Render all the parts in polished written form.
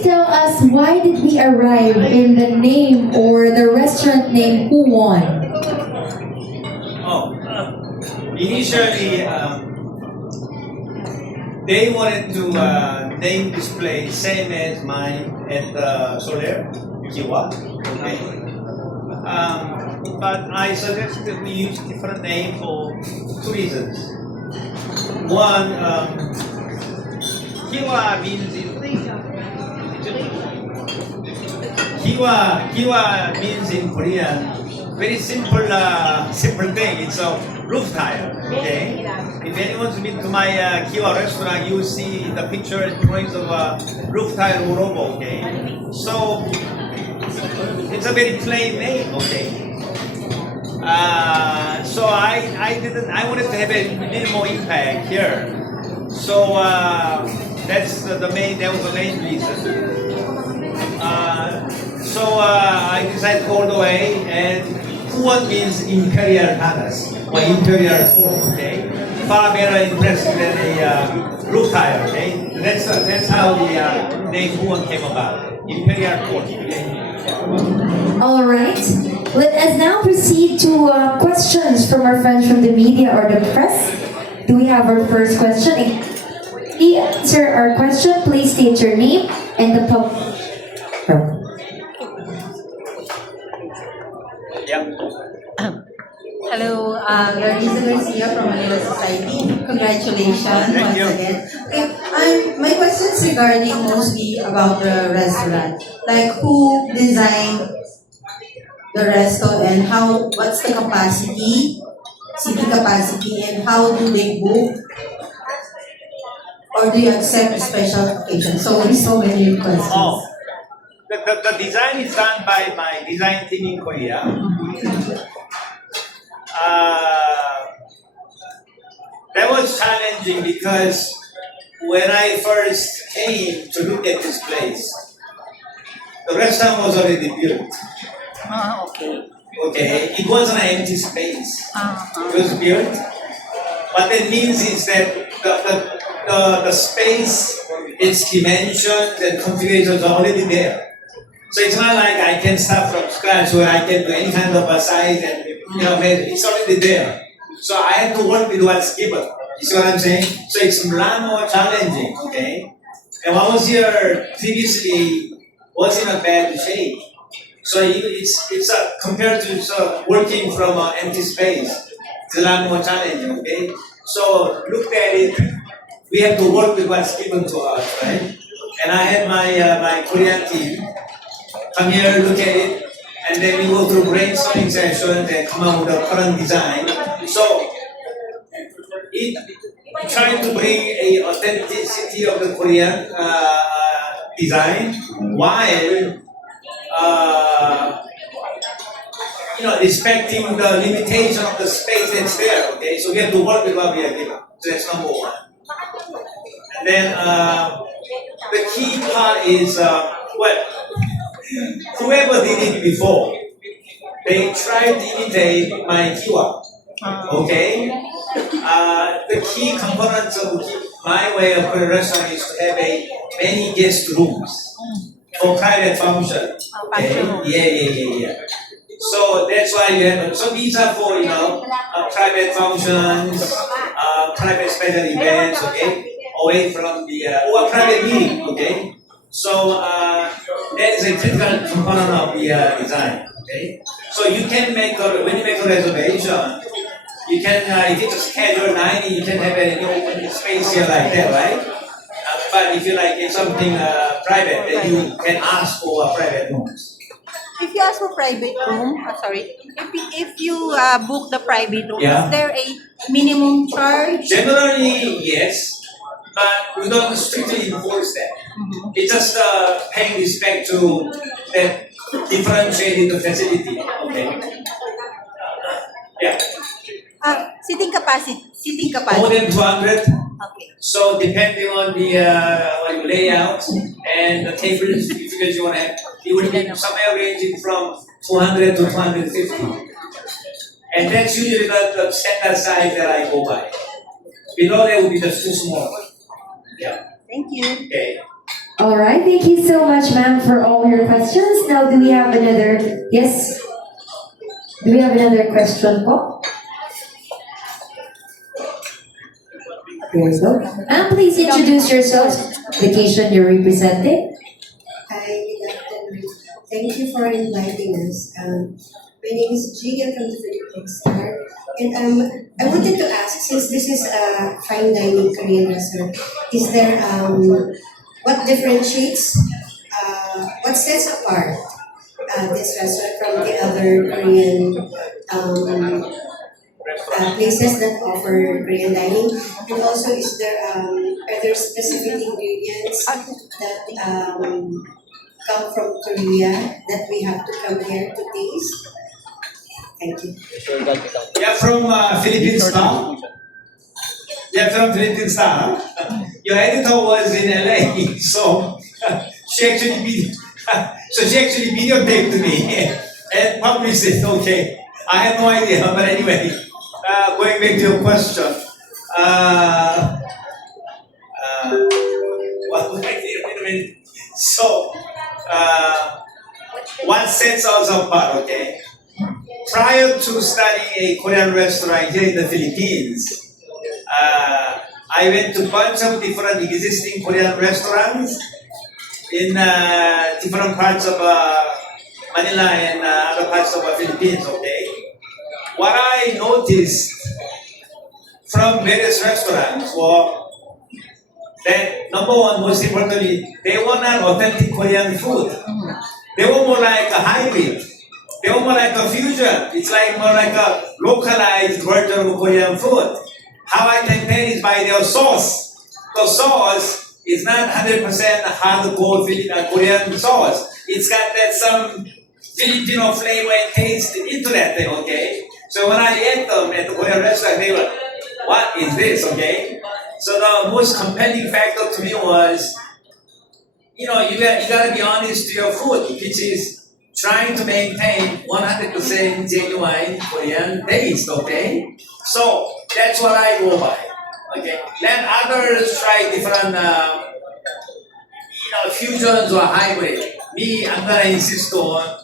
please tell us why did we arrive in the name or the restaurant name HUWON? Oh, initially, they wanted to name this place same as mine at Soler, KIWI. Okay. But I suggested we use different name for two reasons. One, KIWI means Kiwa means in Korean very simple simple thing. It's a roof tile. Okay. If anyone's been to my Kiwa restaurant, you will see the picture and drawings of roof tile all over. Okay. So it's a very plain name. Okay. So I wanted to have a little more impact here. So that was the main reason. So I decided to go all the way, and HUWON means Imperial Palace or Imperial Fort. Okay, far better impressive than a roof tile. Okay, that's how the name HUWON came about. Imperial Fort. Okay? All right. Let us now proceed to questions from our friends from the media or the press. Do we have our first question? If you answer our question, please state your name and the pub. Hello, Larissa Garcia from Manila Society. Congratulations once again. Okay, my question is regarding mostly about the restaurant. Like who designed the resto and what's the capacity, seating capacity, and how do they book? Or do you accept special occasions? So many questions. Oh, the design is done by my design team in Korea. That was challenging because when I first came to look at this place, the restaurant was already built. Okay, it wasn't an empty space. It was built. What that means is that the space, its dimensions and configurations are already there. So it's not like I can start from scratch where I can do any kind of a size and it's already there. So I have to work with what's given. You see what I'm saying? So it's a lot more challenging, okay? And what was here previously was in a bad shape. So it's compared to working from an empty space, it's a lot more challenging, okay? So look at it, we have to work with what's given to us, right? And I had my Korean team come here, look at it, and then we go through brainstorming sessions and come up with a current design. So it trying to bring a authenticity of the Korean design while respecting the limitation of the space that's there. Okay, so we have to work with what we are given. So that's number one. And then the key part is whoever did it before, they tried to imitate my KIWI. Okay? The key components of my way of a restaurant is to have many guest rooms for private function. Okay? Yeah. So that's why you have. So these are for private functions, private special events. Okay, away from the or private meeting. Okay. So that is a critical component of the design. Okay, so you can when you make a reservation, you can if it's a scheduled dining, you can have an open space here like that, right? But if you like it's something private, then you can ask for private rooms. If you ask for private room, if you book the private room, Yeah. is there a minimum charge? Generally, yes. But we don't strictly enforce that. It's just paying respect to that differentiating the facility. Okay. Yeah. Seating capacity. More than 200. Okay. So depending on the layout and the tables, because you want to have, it will be somewhere ranging from 200 to 250. And that's usually the standard size that I go by. Below that will be just too small. Yeah. Thank you. Okay. All right, thank you so much, ma'am, for all your questions. Now, do we have another? Yes. Do we have another question, po? There you go. Ma'am, please introduce yourself, location you're representing. Hi, good afternoon. Thank you for inviting us. My name is Jiga from the Philippines Star. And I wanted to ask, since this is a fine dining Korean restaurant, is there what differentiates, what sets apart this restaurant from the other Korean places that offer Korean dining? And also, are there specific ingredients that come from Korea that we have to come here to taste? Thank you. Yeah, from Philippines now. Yeah, from Philippines now. Your editor was in LA, so she actually videotaped me and published it. Okay, I have no idea, but anyway, going back to your question. What would I do? Wait a minute. So, what sets us apart? Okay. Prior to studying a Korean restaurant here in the Philippines, I went to a bunch of different existing Korean restaurants in different parts of Manila and other parts of the Philippines, okay? What I noticed from various restaurants was that, number one, most importantly, they were not authentic Korean food. They were more like a hybrid. They were more like a fusion. It's like more like a localized version of Korean food. How I can tell is by their sauce. The sauce is not 100% hardcore Korean sauce. It's got that some Filipino flavor and taste into that thing, okay? So when I ate them at the Korean restaurant, they were, what is this, okay? So the most compelling factor to me was, you gotta be honest to your food, which is trying to maintain 100% genuine Korean taste, okay? So that's what I go by, okay? Then others try different, fusions or hybrid. Me, I'm gonna insist on,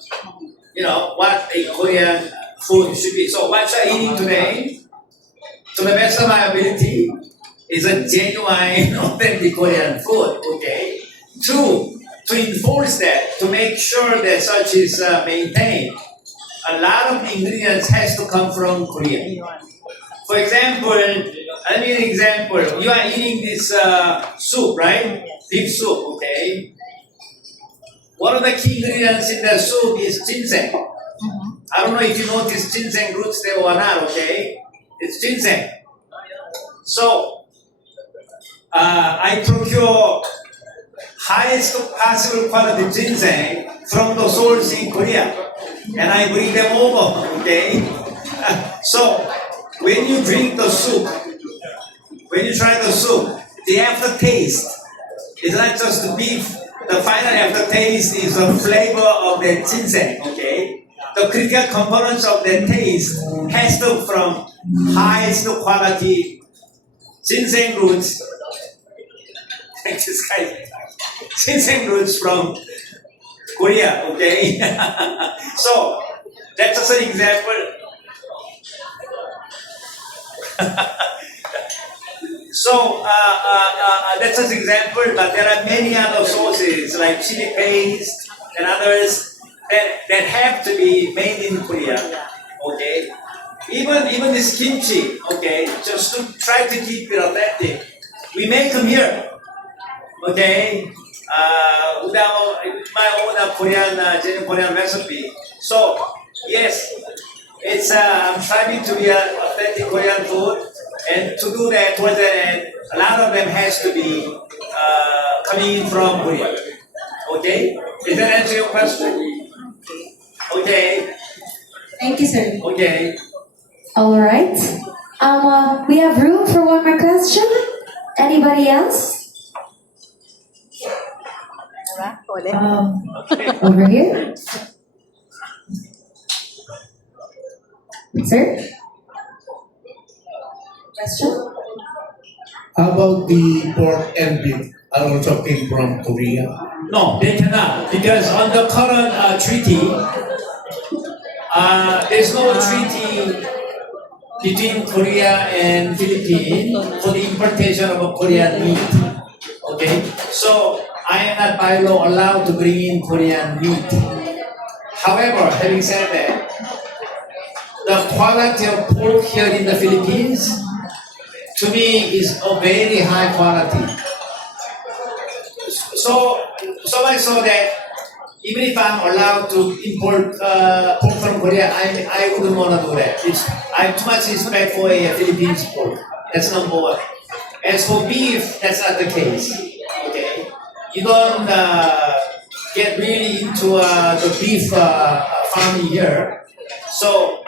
what a Korean food should be. So what you're eating today, to the best of my ability, is a genuine, authentic Korean food, okay? Two, to enforce that, to make sure that such is maintained, a lot of ingredients has to come from Korea. For example, let me give an example. You are eating this soup, right? Beef soup, okay? One of the key ingredients in the soup is ginseng. I don't know if you notice ginseng roots there or not, okay? It's ginseng. So, I procure highest possible quality ginseng from the source in Korea, and I bring them over, okay? So, when you drink the soup, when you try the soup, the aftertaste is not just the beef. The final aftertaste is the flavor of the ginseng, okay? The critical components of the taste has to from highest quality ginseng roots. This guy, ginseng roots from Korea, okay? So, that's just an example. So, that's just an example, but there are many other sources like chili paste and others that have to be made in Korea, okay? Even this kimchi, okay, just to try to keep it authentic, we make them here, okay? With my own genuine Korean recipe. So, yes, it's I'm striving to be an authentic Korean food, and to do that, towards that end, a lot of them has to be coming in from Korea. Okay? Does that answer your question? Okay. Thank you, sir. Okay. All right. We have room for one more question. Anybody else? Over here. Sir? Question? How about the pork and beef? are also came from Korea? No, they cannot, because on the current treaty, there's no treaty between Korea and Philippines for the importation of a Korean meat. Okay, so I am not by law allowed to bring in Korean meat. However, having said that, the quality of pork here in the Philippines, to me, is a very high quality. So much so that even if I'm allowed to import pork from Korea, I wouldn't want to do that. I have too much respect for a Philippines pork. That's number one. As for beef, that's not the case. Okay, you don't get really into the beef farming here. So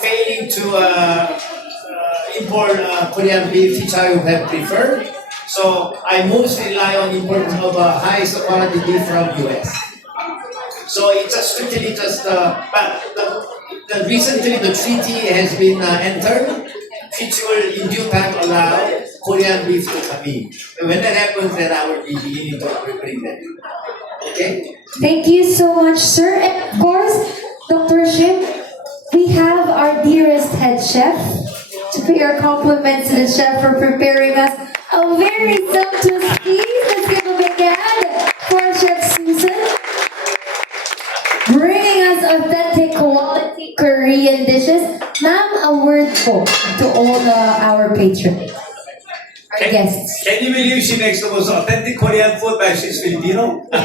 failing to import Korean beef, which I would have preferred. So I mostly rely on importing of highest quality beef from US. So it's just strictly just, but recently the treaty has been entered, which will in due time allow Korean beef to come in. And when that happens, then I will be beginning to bring that. Okay? Thank you so much, sir. And of course, Dr. Shim, we have our dearest head chef to pay our compliments to the chef for preparing us a very sumptuous feast. Let's give a big hand for Chef Susan, bringing us authentic quality Korean dishes. Ma'am, a word po to all our patrons, our guests. Can you believe she makes the most authentic Korean food but she's Filipino? I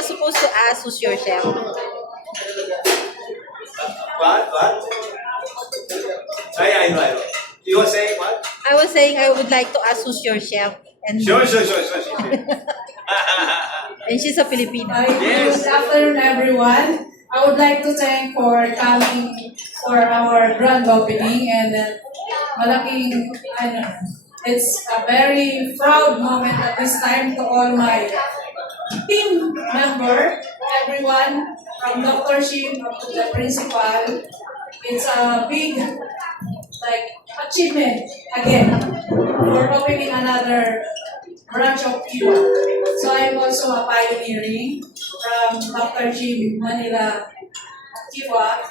was supposed to ask who's your chef. What? I know. You were saying what? I was saying I would like to ask who's your chef. And Sure. and she's a Filipina. Yes. Good afternoon, everyone. I would like to thank for coming for our grand opening and malaking, it's a very proud moment at this time to all my team member, everyone from Dr. Shin up to the principal. It's a big achievement again for opening another branch of KIWI. So I'm also a pioneering from Dr. Jim Manila KIWI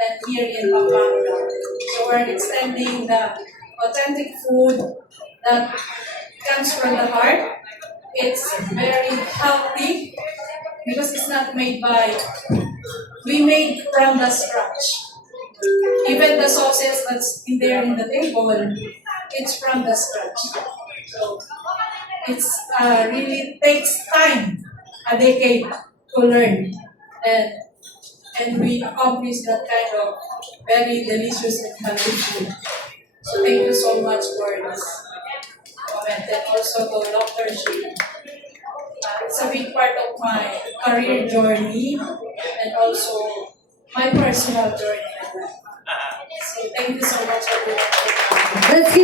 and here in Pampanga. So we're extending the authentic food that comes from the heart. It's very healthy because it's not made we made from the scratch. Even the sauces that's in there in the table, it's from the scratch. So it's really takes time, a decade to learn, and we accomplished that kind of very delicious and healthy food. So thank you so much for this comment, and also to Dr. Shi. It's a big part of my career journey and also my personal journey. So thank you so much, everyone. Let's give